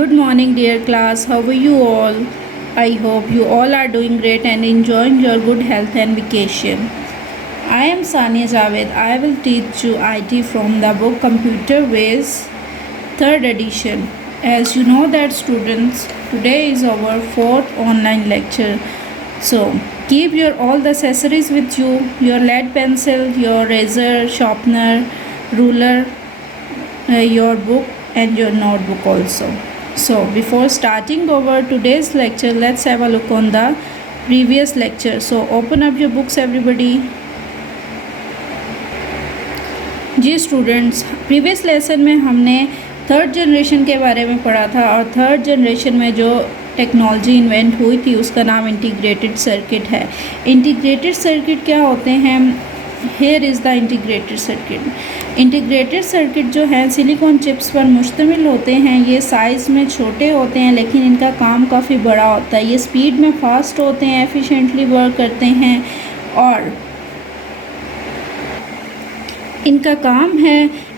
Good morning, dear class. How are you all? I hope you all are doing great and enjoying your good health and vacation. I am Sania Javed. I will teach you IT from the book Computer Ways, third edition. As you know that students, today is our fourth online lecture. So keep your all the accessories with you, your lead pencil, your razor, sharpener, ruler, your book and your notebook also. So before starting over today's lecture, let's have a look on the previous lecture. So open up your books everybody. जी students, previous lesson में हमने third generation के बारे में पढ़ा था और third generation में जो टेक्नोलॉजी इन्वेंट हुई थी उसका नाम इंटीग्रेटेड सर्किट है। इंटीग्रेटेड सर्किट क्या होते हैं? Here is the integrated circuit. Integrated circuit जो है सिलिकॉन चिप्स पर मुश्तमिल होते हैं। ये साइज़ में छोटे होते हैं लेकिन इनका काम काफ़ी बड़ा होता है। ये स्पीड में फास्ट होते हैं, एफिशिएंटली वर्क करते हैं और इनका काम है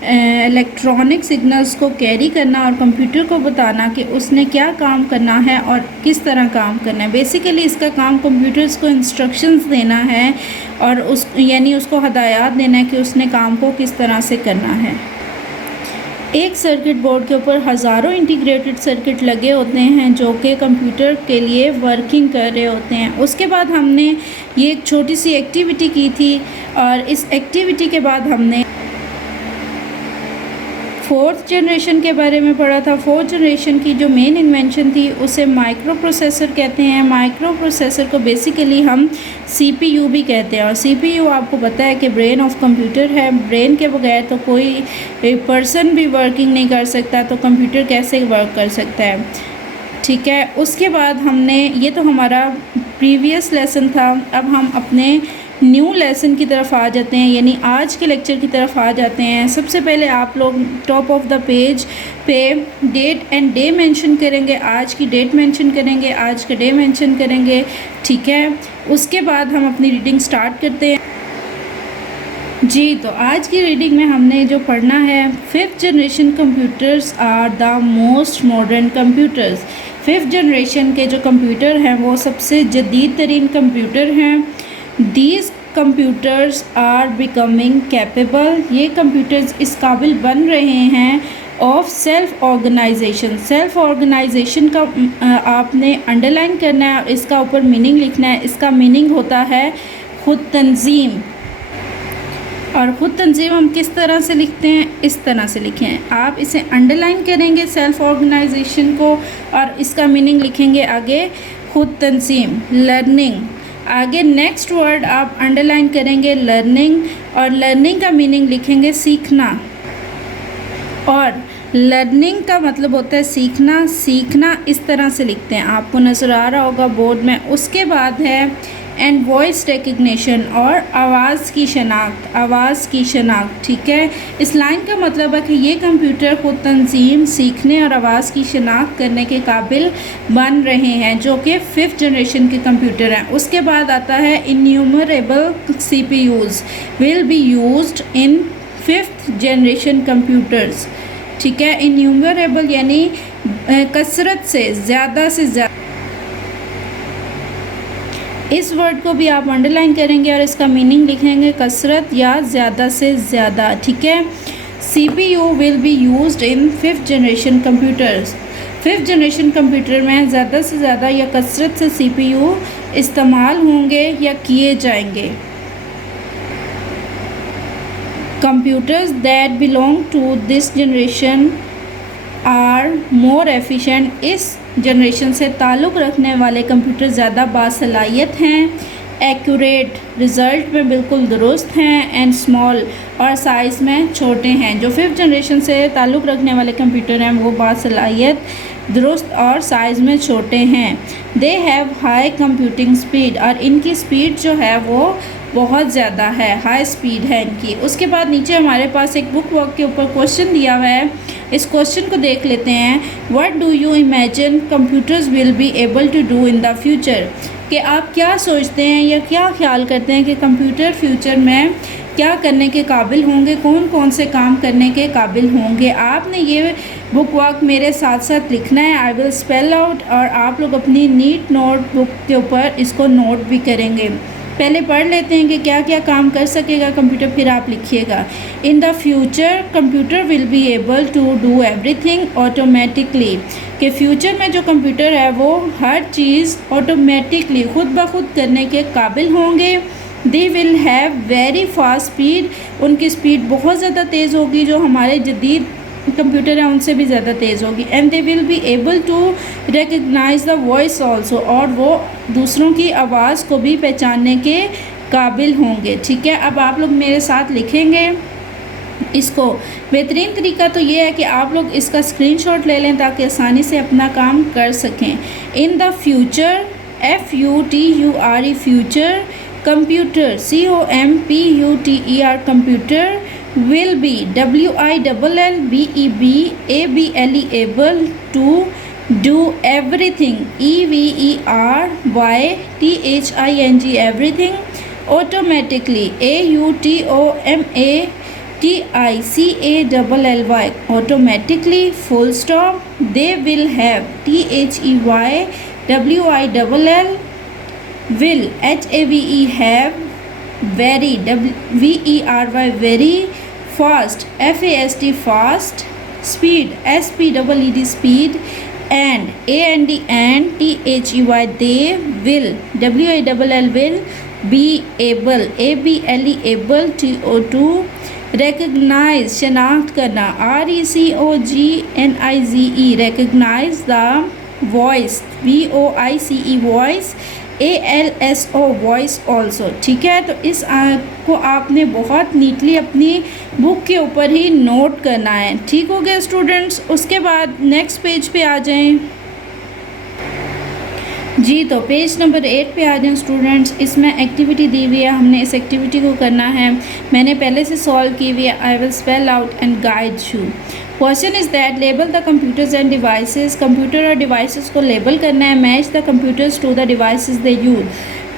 इलेक्ट्रॉनिक सिग्नल्स को कैरी करना और कंप्यूटर को बताना कि उसने क्या काम करना है और किस तरह काम करना है। बेसिकली इसका काम कंप्यूटर्स को इंस्ट्रक्शंस देना है और उसको हदायत देना है कि उसने काम को किस तरह से करना है। एक सर्किट बोर्ड के ऊपर हज़ारों इंटीग्रेटेड सर्किट लगे होते हैं जो कि कंप्यूटर के लिए वर्किंग कर रहे होते हैं। उसके बाद हमने ये एक छोटी सी एक्टिविटी की थी और इस एक्टिविटी के बाद हमने फोर्थ जनरेशन के बारे में पढ़ा था। फोर्थ जनरेशन की जो मेन इन्वेंशन थी उसे माइक्रो प्रोसेसर कहते हैं। माइक्रो प्रोसेसर को बेसिकली हम सीपीयू भी कहते हैं और सीपीयू आपको पता है कि ब्रेन ऑफ कंप्यूटर है। ब्रेन के बगैर तो कोई पर्सन भी वर्किंग नहीं कर सकता, तो कंप्यूटर कैसे वर्क कर सकता है। ठीक है, उसके बाद हमने ये तो हमारा प्रीवियस लेसन था। अब हम अपने न्यू लेसन की तरफ आ जाते हैं, यानी आज के लेक्चर की तरफ आ जाते हैं। सबसे पहले आप लोग टॉप ऑफ द पेज पे डेट एंड डे मेंशन करेंगे। आज की डेट मेंशन करेंगे, आज का डे मेंशन करेंगे। ठीक है, उसके बाद हम अपनी रीडिंग स्टार्ट करते हैं। जी, तो आज की रीडिंग में हमने जो पढ़ना है, fifth generation computers are the most modern computers. Fifth generation के जो कंप्यूटर हैं वो सबसे जदीद तरीन कंप्यूटर हैं। These computers are becoming capable, ये कंप्यूटर्स इस काबिल बन रहे हैं of self organisation. Self organisation का आपने अंडरलाइन करना है और इसका ऊपर मीनिंग लिखना है। इसका मीनिंग होता है खुद तंजीम। और ख़ुद तंजीम हम किस तरह से लिखते हैं? इस तरह से लिखें। आप इसे अंडरलाइन करेंगे सेल्फ ऑर्गेनाइजेशन को और इसका मीनिंग लिखेंगे आगे खुद तंजीम, लर्निंग। आगे नेक्स्ट वर्ड आप अंडरलाइन करेंगे लर्निंग और लर्निंग का मीनिंग लिखेंगे सीखना। और लर्निंग का मतलब होता है सीखना। सीखना इस तरह से लिखते हैं, आपको नज़र आ रहा होगा बोर्ड में। उसके बाद है एंड वॉइस रिकग्निशन और आवाज़ की शनाख्त। आवाज़ की शनाख्त, ठीक है। इस लाइन का मतलब है कि ये कंप्यूटर खुद तंजीम, सीखने और आवाज़ की शनाख्त करने के काबिल बन रहे हैं, जो कि फिफ्थ जनरेशन के कंप्यूटर हैं। उसके बाद आता है innumerable CPUs will be used in fifth generation computers. ठीक है, इन्यूमरेबल यानी कसरत से ज़्यादा से ज़्यादा। इस वर्ड को भी आप अंडरलाइन करेंगे और इसका मीनिंग लिखेंगे कसरत या ज़्यादा से ज़्यादा। ठीक है, CPU will be used in fifth generation computers. Fifth generation computer में ज़्यादा से ज़्यादा या कसरत से CPU इस्तेमाल होंगे या किए जाएंगे। Computers that belong to this generation are more efficient. इस जनरेशन से ताल्लुक़ रखने वाले कंप्यूटर ज़्यादा बासलाहियत हैं, एक्यूरेट रिज़ल्ट में बिल्कुल दुरुस्त हैं, एंड स्मॉल और साइज़ में छोटे हैं। जो फिफ्थ जनरेशन से ताल्लुक़ रखने वाले कंप्यूटर हैं वो बासलाहियत, दुरुस्त और साइज़ में छोटे हैं। They have high computing speed और इनकी स्पीड जो है वो बहुत ज़्यादा है, हाई स्पीड है इनकी। उसके बाद नीचे हमारे पास एक बुक वर्क के ऊपर क्वेश्चन दिया हुआ है। इस क्वेश्चन को देख लेते हैं। What do you imagine computers will be able to do in the future? कि आप क्या सोचते हैं या क्या ख्याल करते हैं कि कंप्यूटर फ्यूचर में क्या करने के काबिल होंगे, कौन कौन से काम करने के काबिल होंगे। आपने ये बुक वर्क मेरे साथ साथ लिखना है, आई विल स्पेल आउट, और आप लोग अपनी नीट नोटबुक के ऊपर इसको नोट भी करेंगे। पहले पढ़ लेते हैं कि क्या क्या काम कर सकेगा कंप्यूटर, फिर आप लिखिएगा। In the future computer will be able to do everything automatically, कि फ्यूचर में जो कंप्यूटर है वो हर चीज़ ऑटोमेटिकली खुद ब खुद करने के काबिल होंगे। They will have very fast speed, उनकी स्पीड बहुत ज़्यादा तेज़ होगी, जो हमारे जदीद कंप्यूटर है उनसे भी ज़्यादा तेज़ होगी। And they will be able to recognise the voice also, और वो दूसरों की आवाज़ को भी पहचानने के काबिल होंगे। ठीक है, अब आप लोग मेरे साथ लिखेंगे इसको। बेहतरीन तरीका तो ये है कि आप लोग इसका स्क्रीनशॉट ले लें ताकि आसानी से अपना काम कर सकें। इन the future, FUTURE future, computer COMPUTER computer, will be WILLBEB ABLE able to do everything, EVERYTHING everything, automatically AUTOMATICALLY automatically, full stop. They will have THEYWILL will HAVE have very VERY very, fast FAST fast, speed SPEED speed, and AND THEY they will WILL will, be able ABLE able to recognize शनाख्त करना RECOGNIZE recognize the voice VOICE voice, ALSO voice also. ठीक है, तो इस को आपने बहुत neatly अपनी बुक के ऊपर ही नोट करना है। ठीक हो गया स्टूडेंट्स, उसके बाद नेक्स्ट पेज पे आ जाएं जी। तो पेज नंबर 8 पे आ जाएं स्टूडेंट्स। इसमें एक्टिविटी दी हुई है, हमने इस एक्टिविटी को करना है, मैंने पहले से सॉल्व की हुई है। I will spell out and guide you. Question is that label the computers and devices, computer और डिवाइसेस को लेबल करना है। Match the computers to the devices they use,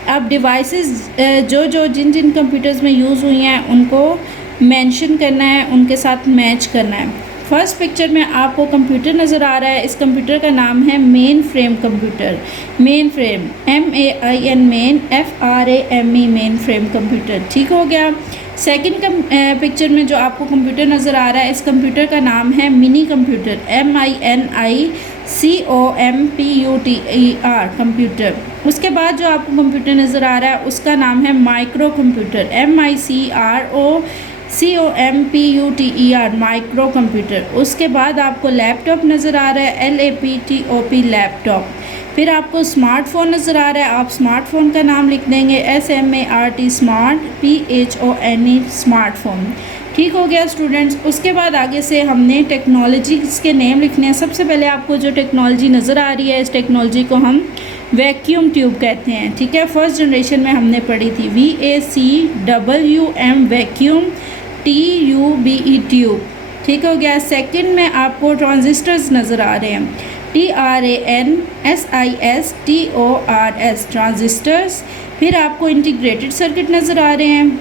अब डिवाइसेस जिन कंप्यूटर्स में यूज़ हुई हैं उनको मेंशन करना है, उनके साथ मैच करना है। फर्स्ट पिक्चर में आपको कंप्यूटर नज़र आ रहा है, इस कंप्यूटर का नाम है main frame computer. Main frame MAIN main FRAME main frame computer. ठीक हो गया। सेकंड पिक्चर में जो आपको कंप्यूटर नज़र आ रहा है, इस कंप्यूटर का नाम है मिनी कंप्यूटर MINICOMPUTER कंप्यूटर। उसके बाद जो आपको कंप्यूटर नज़र आ रहा है उसका नाम है micro computer MICROCOMPUTER micro computer. उसके बाद आपको लैपटॉप नज़र आ रहा है LAPTOP लैपटॉप। फिर आपको स्मार्टफ़ोन नज़र आ रहा है, आप स्मार्टफ़ोन का नाम लिख देंगे SMART स्मार्ट PHONE स्मार्टफ़ोन। ठीक हो गया स्टूडेंट्स। उसके बाद आगे से हमने टेक्नोलॉजीज़ के नेम लिखने हैं। सबसे पहले आपको जो टेक्नोलॉजी नज़र आ रही है, इस टेक्नोलॉजी को हम वैक्यूम ट्यूब कहते हैं। ठीक है, फर्स्ट जनरेशन में हमने पढ़ी थी VACWM वैक्यूम, TUBE ट्यूब। ठीक हो गया। सेकंड में आपको ट्रांजिस्टर्स नज़र आ रहे हैं TRANSISTORS ट्रांजिस्टर्स। फिर आपको इंटीग्रेटेड सर्किट नज़र आ रहे हैं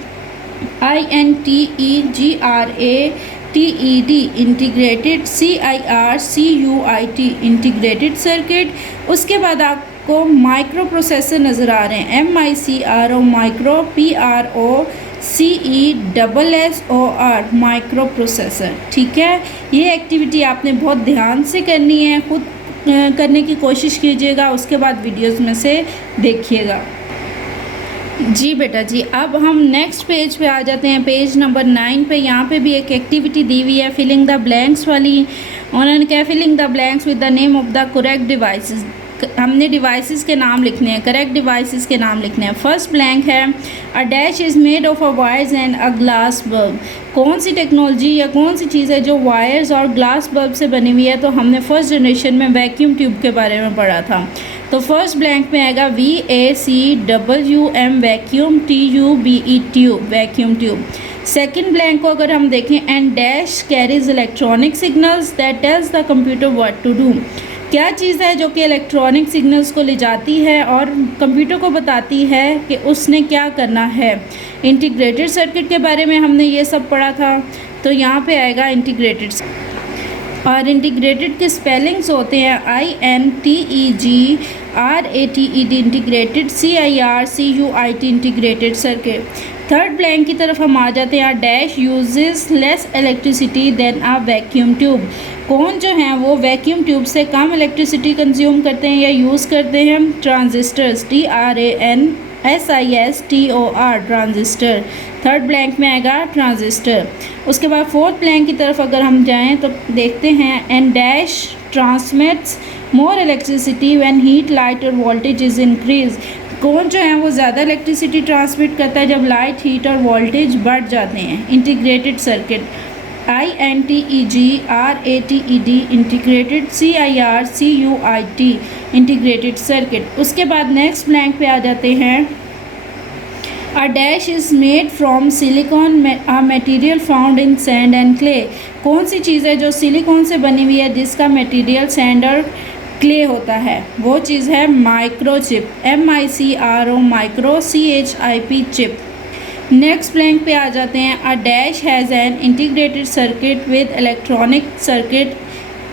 INTEGRATED integrated, CIRCUIT integrated circuit. उसके बाद आपको माइक्रो प्रोसेसर नज़र आ रहे हैं MICRO micro, PROCESSOR micro processor. ठीक है, ये एक्टिविटी आपने बहुत ध्यान से करनी है, खुद करने की कोशिश कीजिएगा, उसके बाद वीडियोस में से देखिएगा जी बेटा जी। अब हम नेक्स्ट पेज पे आ जाते हैं, पेज नंबर 9 पे। यहाँ पे भी एक एक्टिविटी दी हुई है फिलिंग द ब्लैंक्स वाली। उन्होंने क्या filling the blanks with the name of the correct devices, हमने डिवाइसेस के नाम लिखने हैं, करेक्ट डिवाइसेस के नाम लिखने हैं। फर्स्ट ब्लैंक है a dash is made of a wires and a glass bulb. कौन सी टेक्नोलॉजी या कौन सी चीज़ है जो वायर्स और ग्लास बल्ब से बनी हुई है? तो हमने फर्स्ट जनरेशन में वैक्यूम ट्यूब के बारे में पढ़ा था। तो फर्स्ट ब्लैंक में आएगा VACWM vacuum, TUBE tube vacuum tube. Second blank को अगर हम देखें, and dash carries electronic signals that tells the computer what to do. क्या चीज़ है जो कि इलेक्ट्रॉनिक सिग्नल्स को ले जाती है और कंप्यूटर को बताती है कि उसने क्या करना है। इंटीग्रेटेड सर्किट के बारे में हमने ये सब पढ़ा था, तो यहाँ पे आएगा इंटीग्रेटेड। और इंटीग्रेटेड के स्पेलिंग्स होते हैं INTEGRATED integrated, CIRCUIT integrated circuit. Third blank की तरफ हम आ जाते हैं। Dash uses less electricity than a vacuum tube. कौन जो हैं वो वैक्यूम ट्यूब से कम इलेक्ट्रिसिटी कंज्यूम करते हैं या यूज़ करते हैं? Transistors, TRANSISTOR transistor. Third blank में आएगा ट्रांजिस्टर। उसके बाद फोर्थ ब्लैंक की तरफ अगर हम जाएं तो देखते हैं and dash transmits more electricity when heat light और वोल्टेज इज़ इंक्रीज। कौन जो है वो ज़्यादा इलेक्ट्रिसिटी ट्रांसमिट करता है जब लाइट, हीट और वोल्टेज बढ़ जाते हैं? Integrated circuit, INTEGRATED integrated, CIRCUIT integrated circuit. उसके बाद नेक्स्ट ब्लैंक पे आ जाते हैं। A dash is made from silicon, a material found in sand and clay। कौन सी चीज़ है जो सिलिकॉन से बनी हुई है जिसका मटेरियल सैंड और क्ले होता है? वो चीज़ है microchip, MICRO micro, CHIP chip. Next blank पे आ जाते हैं। A dash has an integrated circuit with electronic circuit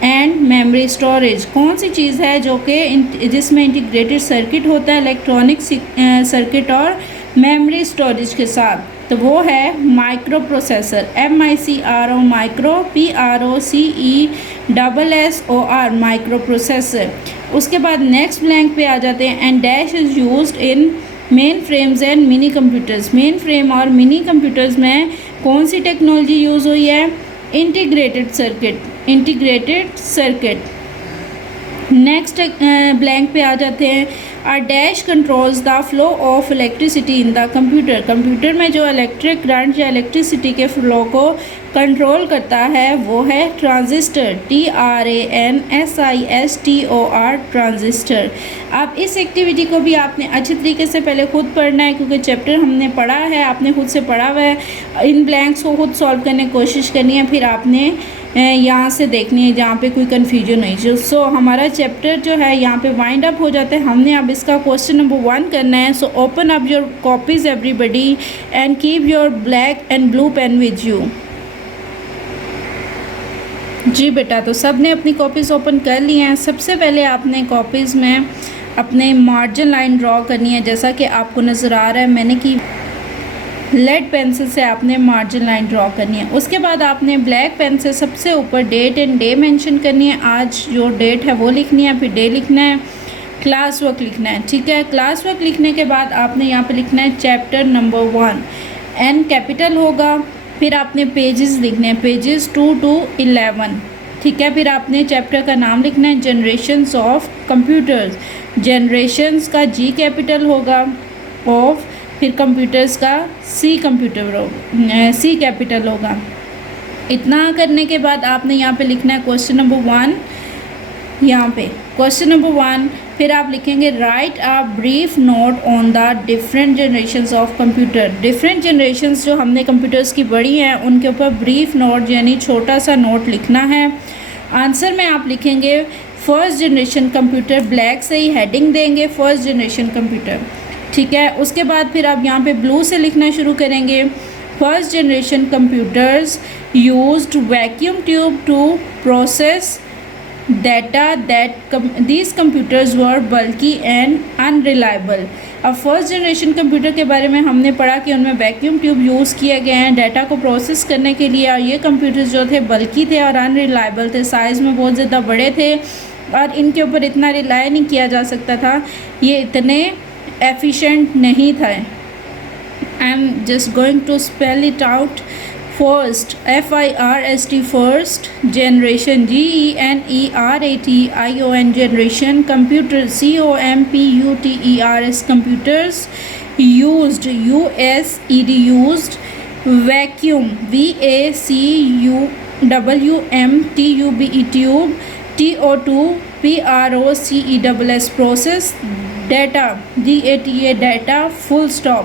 and memory storage. कौन सी चीज़ है जो कि जिसमें इंटीग्रेटेड सर्किट होता है इलेक्ट्रॉनिक सर्किट और मेमोरी स्टोरेज के साथ? तो वो है micro processor, MICRO micro, PROCESSOR micro processor. उसके बाद नेक्स्ट ब्लैंक पे आ जाते हैं। And dash is used in main frames and mini computers. Main frame और मिनी कंप्यूटर्स में कौन सी टेक्नोलॉजी यूज़ हुई है? Integrated circuit, integrated circuit. Next blank पे आ जाते हैं। A dash controls the flow of electricity in the computer. Computer में जो इलेक्ट्रिक करंट या इलेक्ट्रिसिटी के फ्लो को कंट्रोल करता है वो है ट्रांजिस्टर, TRANSISTOR ट्रांजिस्टर। अब इस एक्टिविटी को भी आपने अच्छी तरीके से पहले खुद पढ़ना है क्योंकि चैप्टर हमने पढ़ा है, आपने खुद से पढ़ा हुआ है। इन ब्लैंक्स को खुद सॉल्व करने की कोशिश करनी है, फिर आपने यहाँ से देखनी है जहाँ पे कोई कन्फ्यूजन नहीं जो। सो हमारा चैप्टर जो है यहाँ पे वाइंड अप हो जाता है। हमने अब इसका क्वेश्चन नंबर 1 करना है। So open up your copies everybody and keep your black and blue pen with you. जी बेटा, तो सब ने अपनी कॉपीज़ ओपन कर ली हैं। सबसे पहले आपने कॉपीज़ में अपने मार्जिन लाइन ड्रॉ करनी है जैसा कि आपको नज़र आ रहा है मैंने की लेड पेंसिल से आपने मार्जिन लाइन ड्रॉ करनी है। उसके बाद आपने ब्लैक पेन से सबसे ऊपर डेट एंड डे मेंशन करनी है। आज जो डेट है वो लिखनी है, फिर डे लिखना है, क्लास वर्क लिखना है। ठीक है, क्लास वर्क लिखने के बाद आपने यहाँ पे लिखना है चैप्टर नंबर 1, N कैपिटल होगा। फिर आपने पेजेस लिखने हैं, पेजेस 2 to 11। ठीक है, फिर आपने चैप्टर का नाम लिखना है जनरेशन्स ऑफ कंप्यूटर्स। जनरेशन्स का G कैपिटल होगा, ऑफ फिर कंप्यूटर्स का C कैपिटल होगा। इतना करने के बाद आपने यहाँ पे लिखना है क्वेश्चन नंबर 1। यहाँ पे क्वेश्चन नंबर 1 फिर आप लिखेंगे right a brief note on the different generations of computer. Different generations जो हमने कंप्यूटर्स की पढ़ी हैं उनके ऊपर ब्रीफ नोट यानी छोटा सा नोट लिखना है। आंसर में आप लिखेंगे फर्स्ट जनरेशन कंप्यूटर, ब्लैक से ही हेडिंग देंगे फर्स्ट जनरेशन कंप्यूटर। ठीक है, उसके बाद फिर आप यहाँ पे ब्लू से लिखना शुरू करेंगे first generation computers used vacuum tube to process data that these computers were bulky and unreliable। अब फर्स्ट जनरेशन कंप्यूटर के बारे में हमने पढ़ा कि उनमें वैक्यूम ट्यूब यूज़ किए गए हैं डाटा को प्रोसेस करने के लिए, और ये कंप्यूटर्स जो थे बल्कि थे और अनरिलायबल थे, साइज़ में बहुत ज़्यादा बड़े थे और इनके ऊपर इतना रिलाई नहीं किया जा सकता था, ये इतने एफिशिएंट नहीं थे। I am just going to spell it out. First FIRST first generation, GENERATION generation, computer COMPUTERS computers, used USED used, vacuum VACUWM TUBE tube, TO2 PROCESS process, data DATA data, full stop.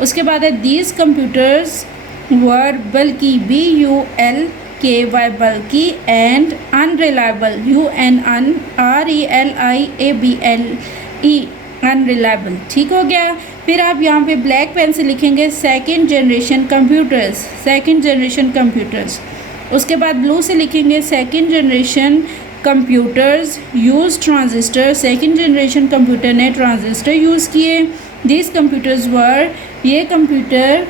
उसके बाद है these computers वर बल्कि BULKY बल्कि and unreliable UNRELIABLE unreliable. ठीक हो गया। फिर आप यहाँ पे ब्लैक पेन से लिखेंगे second generation computers, second generation computers. उसके बाद ब्लू से लिखेंगे second generation computers use transistor, second generation computer ने ट्रांजिस्टर यूज़ किए। दिस कंप्यूटर्स वर, ये कंप्यूटर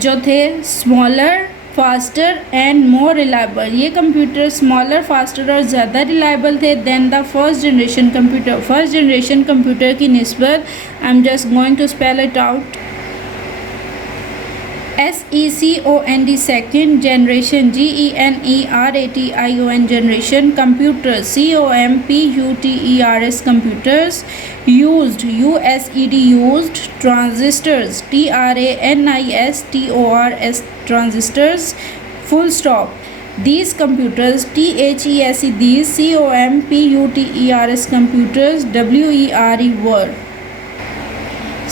जो थे smaller faster and more reliable, ये कंप्यूटर स्मॉलर फास्टर और ज़्यादा रिलायबल थे than the first generation computer, first generation computer की निस्बत। I am just going to spell it out. SECOND second generation, GENERATION generation computer, COMPUTERS computers, used USED used transistors, TRANISTORS transistors, full stop. These computers, THESE these, COMPUTERS computers, WERE were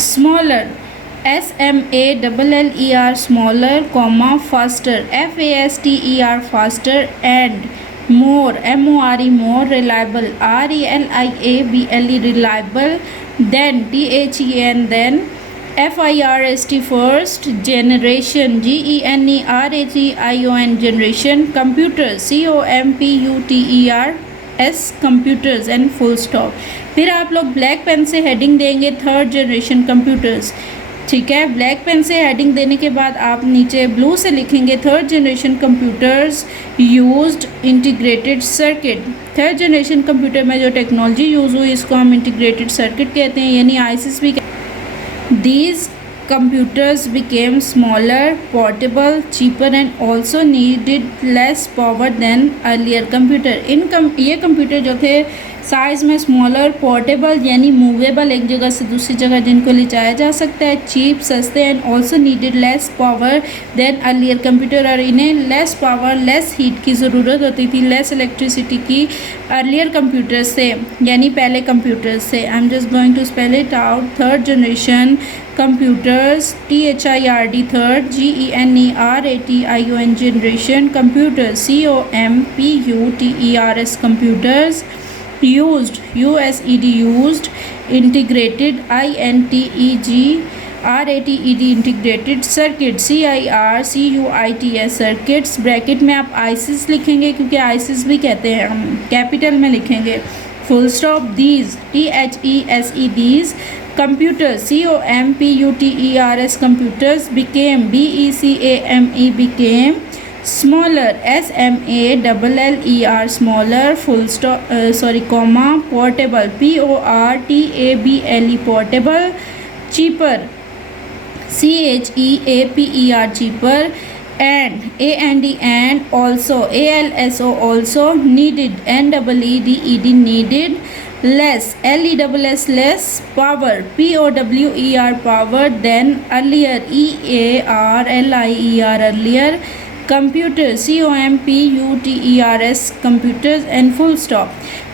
smaller, SMALLER smaller, comma faster, FASTER faster, and more, MORE more, reliable, RELIABLE reliable, then THEN then, FIRST first generation, GENERATION generation computers, COMPUTERS computers and full stop। फिर आप लोग black pen से heading देंगे third generation computers, ठीक है। Black pen से heading देने के बाद आप नीचे ब्लू से लिखेंगे third generation computers used integrated circuit. Third generation computer में जो टेक्नोलॉजी यूज़ हुई इसको हम इंटीग्रेटेड सर्किट कहते हैं, यानी ICs भी। These computers became smaller, portable, cheaper and also needed less power than earlier computer। ये कंप्यूटर जो थे साइज़ में स्मॉलर, पोर्टेबल यानी मूवेबल, एक जगह से दूसरी जगह जिनको ले जाया जा सकता है, चीप सस्ते, and also needed less power than earlier computer, और इन्हें लेस पावर लेस हीट की ज़रूरत होती थी, लेस इलेक्ट्रिसिटी की अर्लियर कंप्यूटर से, यानी पहले कंप्यूटर से। I am just going to spell it out. Third generation computers, THIRD third, GENERATION generation computers, COMPUTERS computers, used USED used, integrated INTEGRATED integrated circuit, CIRCUITS circuits। Bracket में आप ICs लिखेंगे क्योंकि ICs भी कहते हैं, हम capital में लिखेंगे, full stop. these THESE these computers, COMPUTERS computers became, BECAME became smaller, SMALLER smaller, full stop, comma, portable, PORTABLE portable, cheaper, CHEAPER cheaper, and also, ALSO also, needed, NEEDED needed, less, LESS less, power, POWER power, than earlier, EARLIER earlier, computer, COMPUTERS computers and full stop।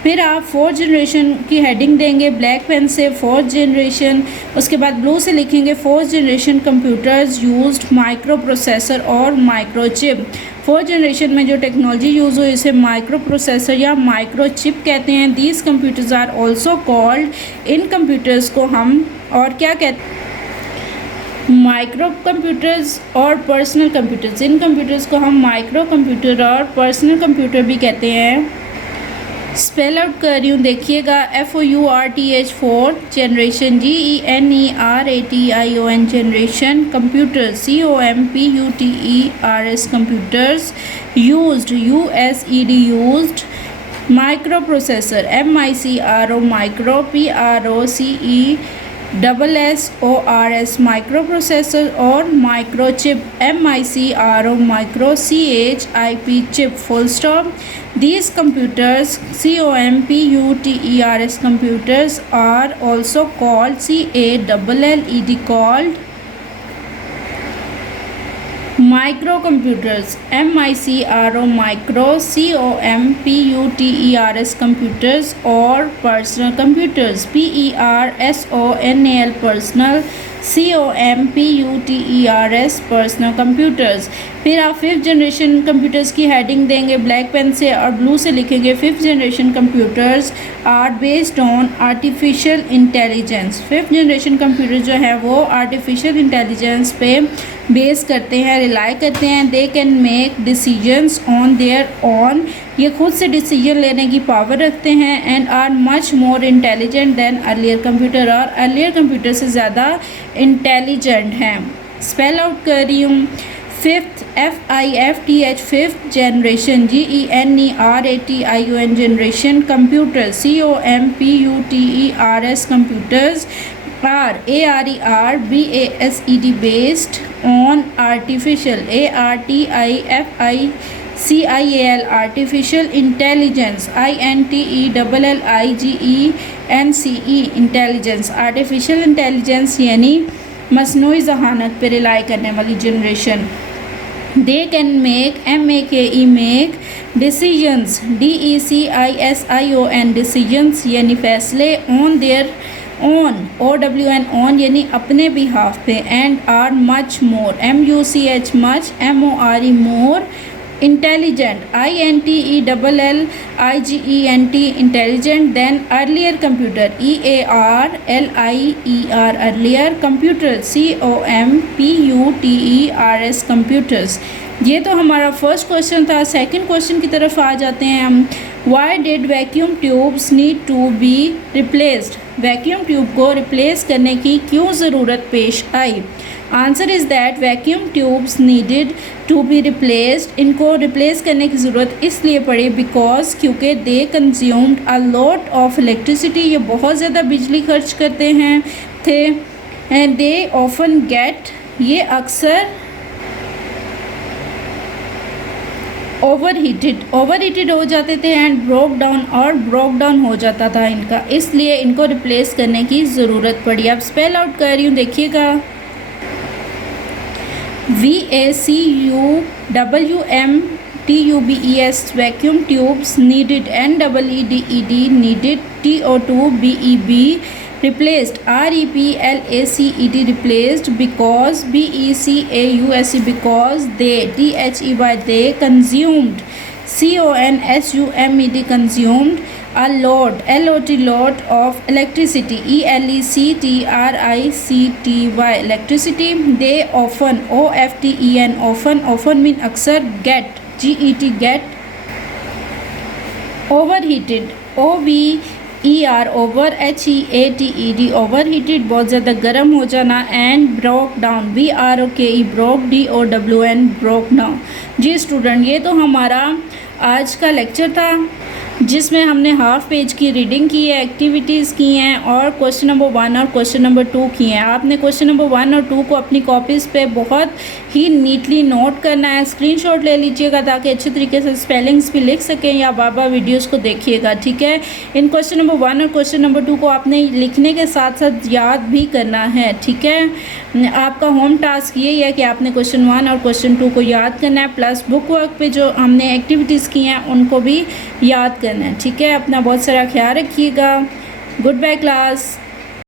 फिर आप fourth generation की heading देंगे black pen से, fourth generation. उसके बाद blue से लिखेंगे fourth generation computers used micro processor और माइक्रोचिप। फोर्थ जनरेशन में जो टेक्नोलॉजी यूज़ हुई इसे माइक्रो प्रोसेसर या माइक्रोचिप कहते हैं। These computers are also called, इन कंप्यूटर्स को हम और क्या कहते हैं, माइक्रो कंप्यूटर्स और पर्सनल कंप्यूटर्स। इन कंप्यूटर्स को हम माइक्रो कंप्यूटर और पर्सनल कंप्यूटर भी कहते हैं। स्पेल आउट कर रही हूँ, देखिएगा। FOURTH fourth generation, GENERATION generation computers, COMPUTERS computers, used USED used, micro processor, MICRO micro, PROCESSORS micro processor, और microchip, MICRO micro, CHIP chip, full stop. These computers, COMPUTERS computers, are also called, CALLED called, microcomputers, MICRO micro, COMPUTERS computers, or personal computers, PERSONAL personal, COMPUTERS personal computers। फिर आप 5th generation computers की heading देंगे black pen से और blue से लिखेंगे 5th generation computers are based on artificial intelligence. 5th generation computer जो है वो आर्टिफिशियल इंटेलिजेंस पे बेस करते हैं, रिलाई करते हैं। They can make decisions on their own, ये खुद से डिसीजन लेने की पावर रखते हैं। And are much more intelligent than earlier computer, और अर्लियर कंप्यूटर से ज़्यादा इंटेलिजेंट हैं। स्पेल आउट कर रही हूँ। 5th FIFTH 5th generation GENERATION generation computer COMPUTERS computers are ARERBASED based on artificial ARTIFICIAL artificial intelligence INTELLIGENCE intelligence। artificial intelligence यानी मसनूई ज़हानत पर rely करने वाली generation. They can make MAKE make decisions DECISION decisions यानी फैसले on their own OWN on यानी अपने behalf पे। And are much more MUCH much MORE more intelligent INTELLIGENT intelligent than earlier computer EARLIER earlier computer COMPUTERS computers। ये तो हमारा first question था। Second question की तरफ आ जाते हैं हम। Why did vacuum tubes need to be replaced, vacuum tube को रिप्लेस करने की क्यों ज़रूरत पेश आई। Answer is that vacuum tubes needed to be replaced, इनको रिप्लेस करने की ज़रूरत इसलिए पड़ी बिकॉज क्योंकि they consumed a lot of electricity, ये बहुत ज़्यादा बिजली खर्च करते हैं थे। एंड दे ऑफन गेट, ये अक्सर ओवरहीटेड हो जाते थे। एंड ब्रोक डाउन हो जाता था इनका, इसलिए इनको रिप्लेस करने की ज़रूरत पड़ी। अब स्पेल आउट कर रही हूँ, देखिएगा। VACUWMTUBES vacuum tubes needed, NEEDED needed, TO2BEB replaced, REPLACED replaced, because BECAUSE because they, they consumed, CONSUMED consumed a lot of electricity, ELECTRICTY electricity। They often, often mean अक्सर, get overheated, over HEATED overheated बहुत ज़्यादा गर्म हो जाना। And broke down BROKE broke down। जी student, ये तो हमारा आज का लेक्चर था जिसमें हमने हाफ पेज की रीडिंग की है, एक्टिविटीज़ की हैं और क्वेश्चन नंबर 1 और क्वेश्चन नंबर 2 की हैं। आपने क्वेश्चन नंबर 1 और 2 को अपनी कॉपीज़ पे बहुत ही नीटली नोट करना है, स्क्रीनशॉट ले लीजिएगा ताकि अच्छे तरीके से स्पेलिंग्स भी लिख सकें, या बाबा वीडियोस को देखिएगा, ठीक है। इन क्वेश्चन नंबर 1 और क्वेश्चन नंबर 2 को आपने लिखने के साथ साथ याद भी करना है, ठीक है। आपका होम टास्क ये है कि आपने क्वेश्चन 1 और क्वेश्चन 2 को याद करना है, प्लस बुक वर्क पे जो हमने एक्टिविटीज़ की हैं उनको भी याद करना है, ठीक है। अपना बहुत सारा ख्याल रखिएगा। Good bye class.